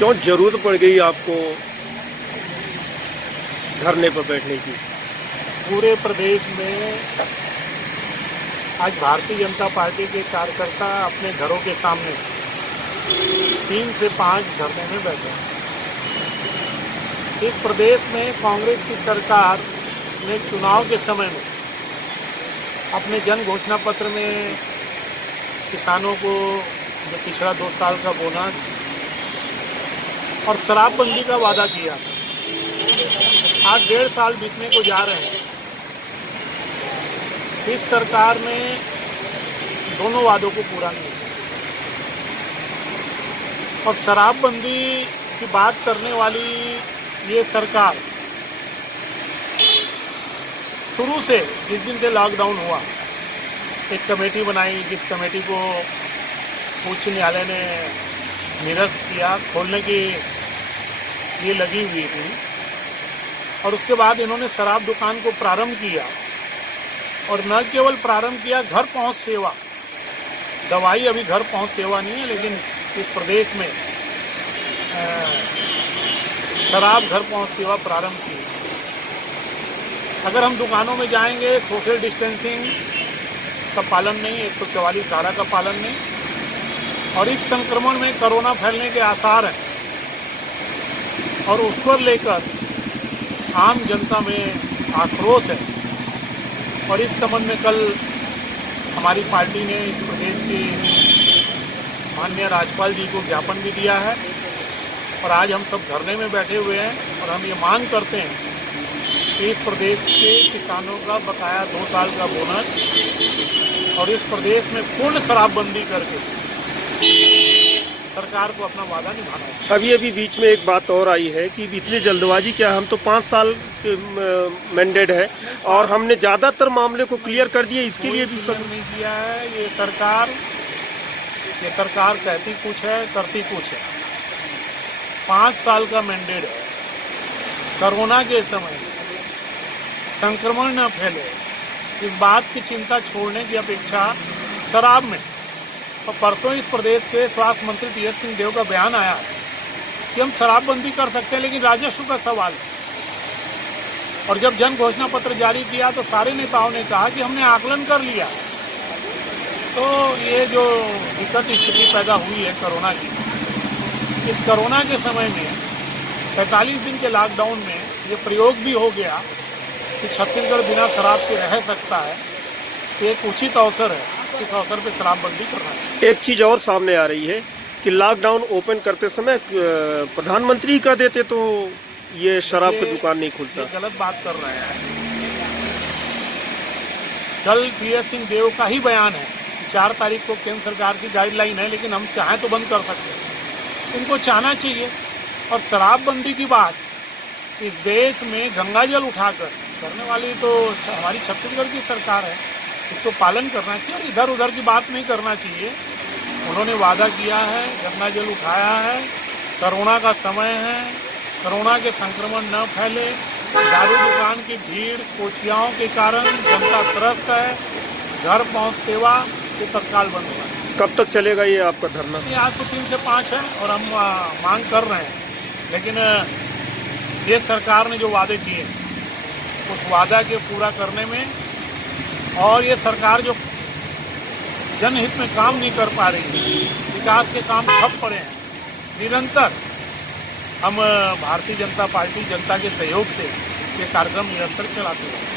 क्यों जरूरत पड़ गई आपको धरने पर बैठने की? पूरे प्रदेश में आज भारतीय जनता पार्टी के कार्यकर्ता अपने घरों के सामने 3 से 5 धरने में बैठे हैं। इस प्रदेश में कांग्रेस की सरकार ने चुनाव के समय में अपने जन घोषणा पत्र में किसानों को जो पिछला 2 साल का बोनस और शराबबंदी का वादा किया। आज 1.5 साल बीतने को जा रहे हैं। इस सरकार ने दोनों वादों को पूरा नहीं किया और शराबबंदी की बात करने वाली ये सरकार शुरू से जिस दिन से लॉकडाउन हुआ एक कमेटी बनाई, जिस कमेटी को उच्च न्यायालय ने निरस्त किया, खोलने की ये लगी हुई थी। और उसके बाद इन्होंने शराब दुकान को प्रारंभ किया और न केवल प्रारंभ किया, घर पहुंच सेवा, दवाई अभी घर पहुंच सेवा नहीं है, लेकिन इस प्रदेश में शराब घर पहुंच सेवा प्रारंभ की। अगर हम दुकानों में जाएंगे, सोशल डिस्टेंसिंग का पालन नहीं, 144 धारा का पालन नहीं, और इस संक्रमण में कोरोना फैलने के आसार हैं और उसको लेकर आम जनता में आक्रोश है। और इस संबंध में कल हमारी पार्टी ने इस प्रदेश के माननीय राज्यपाल जी को ज्ञापन भी दिया है और आज हम सब धरने में बैठे हुए हैं और हम ये मांग करते हैं कि इस प्रदेश के किसानों का बकाया 2 साल का बोनस और इस प्रदेश में पूर्ण शराबबंदी करके सरकार को अपना वादा निभाना है। अभी बीच में एक बात और आई है कि इतनी जल्दबाजी क्या, हम तो 5 साल मैंडेट है और हमने ज़्यादातर मामले को क्लियर कर दिए, इसके लिए भी सब नहीं किया है। ये सरकार कहती कुछ है, करती कुछ है। 5 साल का मैंडेट है। कोरोना के समय संक्रमण न फैले इस बात की चिंता छोड़ने की अपेक्षा शराब में, और परसों इस प्रदेश के स्वास्थ्य मंत्री टीएस सिंहदेव का बयान आया कि हम शराबबंदी कर सकते हैं लेकिन राजस्व का सवाल है। और जब जन घोषणा पत्र जारी किया तो सारे नेताओं ने कहा कि हमने आकलन कर लिया। तो ये जो विकट स्थिति पैदा हुई है कोरोना की, इस कोरोना के समय में 45 दिन के लॉकडाउन में ये प्रयोग भी हो गया कि छत्तीसगढ़ बिना शराब के रह सकता है। तो एक उचित अवसर है, इस अवसर पे शराबबंदी करना है। एक चीज़ और सामने आ रही है कि लॉकडाउन ओपन करते समय प्रधानमंत्री का देते तो ये शराब की दुकान नहीं खुलता। गलत बात कर रहे हैं। कल टीएस सिंहदेव का ही बयान है, 4 तारीख को केंद्र सरकार की गाइडलाइन है, लेकिन हम चाहें तो बंद कर सकते हैं। इनको चाहना चाहिए। और शराबबंदी की बात इस देश में गंगा जल उठाकर करने वाली तो हमारी छत्तीसगढ़ की सरकार है, इसको पालन करना चाहिए और इधर उधर की बात नहीं करना चाहिए। उन्होंने वादा किया है, गंगा जल उठाया है, कोरोना का समय है, कोरोना के संक्रमण न फैले, दारू दुकान की भीड़, कोचियाओं के कारण जनता त्रस्त है, घर पहुंच सेवा ये तत्काल बंद होगा। कब तक चलेगा ये आपका धरना? आज तो 3 से 5 है और हम मांग कर रहे हैं, लेकिन ये सरकार ने जो वादे किए उस वादा के पूरा करने में, और ये सरकार जो जनहित में काम नहीं कर पा रही, विकास के काम ठप पड़े हैं, निरंतर हम भारतीय जनता पार्टी जनता के सहयोग से ये कार्यक्रम निरंतर चलाते हैं।